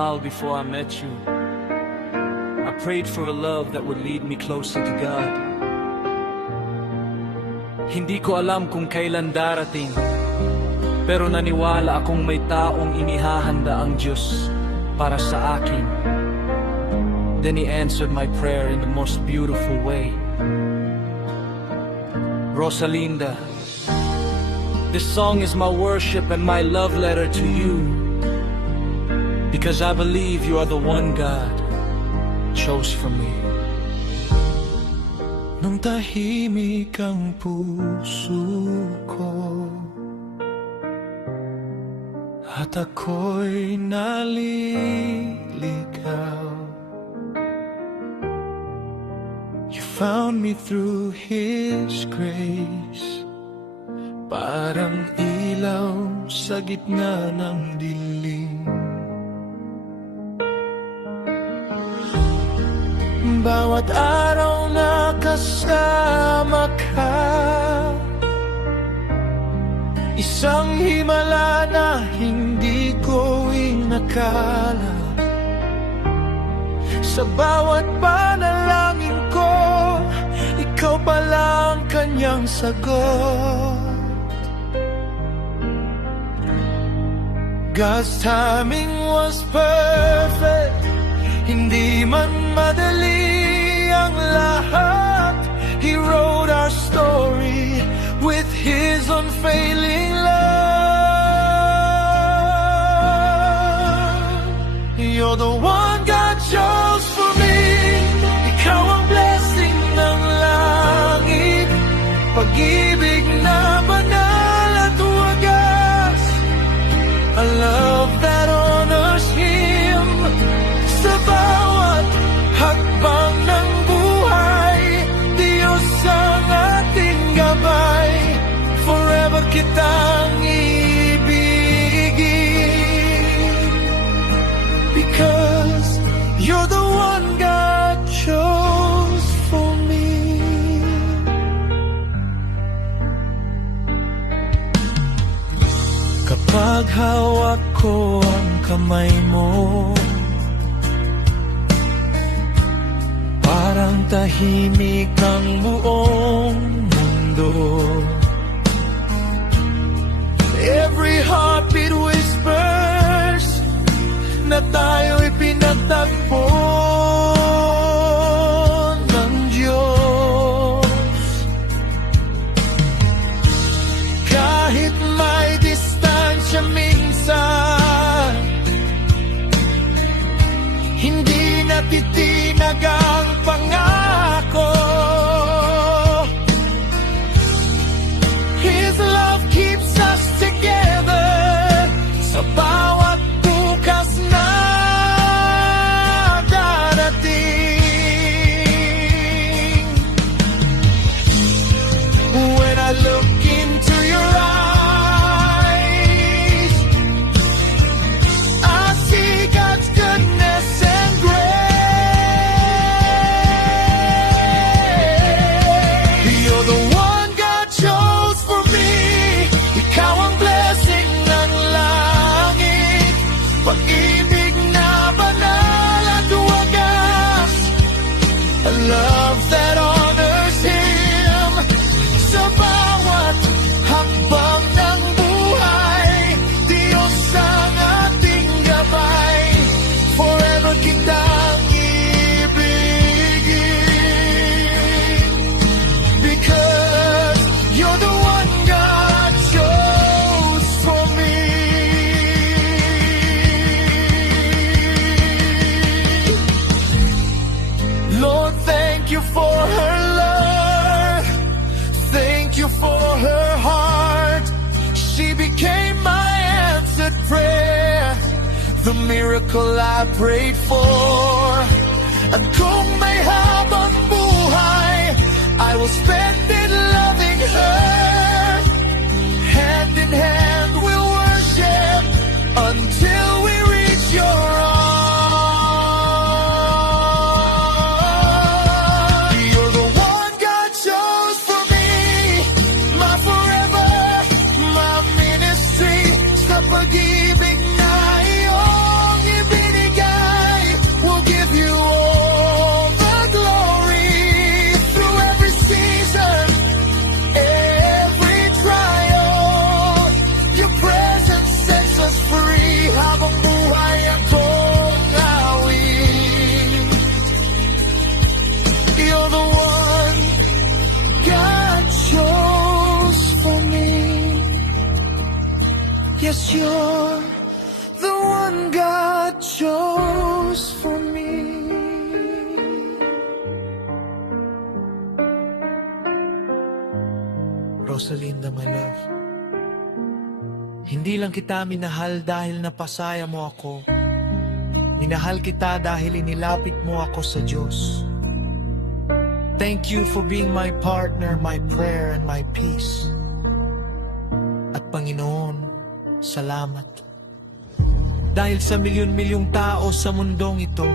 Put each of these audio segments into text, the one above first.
mahal before I met you. I prayed for a love that would lead me closer to God. Hindi ko alam kung kailan darating, pero naniwala akong may taong inihahanda ang Diyos para sa akin. Then He answered my prayer in the most beautiful way. Rosalinda, this song is my worship and my love letter to you, because I believe you are the one God chose for me. Nung tahimik ang puso ko at ako'y naliligaw, You found me through His grace, parang ilaw sa gitna ng dilim. Bawat araw na kasama ka, isang himala na hindi ko inakala. Sa bawat panalangin ko, ikaw pala ang kanyang sagot. God's timing was perfect, hindi man madali ang lahat. He wrote our story with His unfailing love. You're the one God chose for me. Ikaw ang blessing ng langit, pag-ibig na banal at wagas, a love that honors Him. Sa bawat hakbang ng buhay, Diyos ang ating gabay, forever kitang ibigin, because you're the one God chose for me. Kapag hawak ko ang kamay mo, parang tahimik ang buong mundo. Every heartbeat whispers na tayo'y pinagtagpo ng Diyos. Kahit may distansya minsan, hindi natitinag ang pangako. His love keeps us together sa bawat bukas na darating. When I look into your eyes, I see God's goodness and grace. You're the one God chose for me. Ikaw ang blessing ng langit, pag-ibig na banal at wagas, a love that honors Him. Sa bawat hakbang ng buhay, Diyos ang ating gabay, forever kitang ibigin, because you're the one God chose for me. Lord, thank you for her love, thank you for her heart. She became my answered prayer, the miracle I prayed for. At kung may habang buhay, I will spend it loving her. Hand in hand we'll worship until we reach your arms. You're the one God chose for me, my forever, my ministry, sa pag-ibig na iyong ibinigay. Yes, you're the one God chose for me. Rosalinda, my love. Hindi lang kita minahal dahil napasaya mo ako. Minahal kita dahil inilapit mo ako sa Diyos. Thank you for being my partner, my prayer, and my peace. At Panginoon, salamat. Dahil sa milyon-milyong tao sa mundong ito,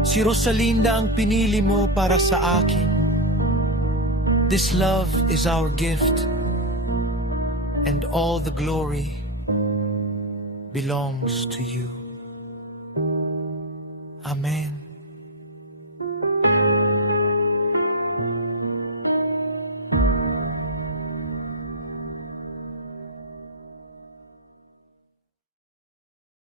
si Rosalinda ang pinili mo para sa akin. This love is our gift. And all the glory belongs to you. Amen.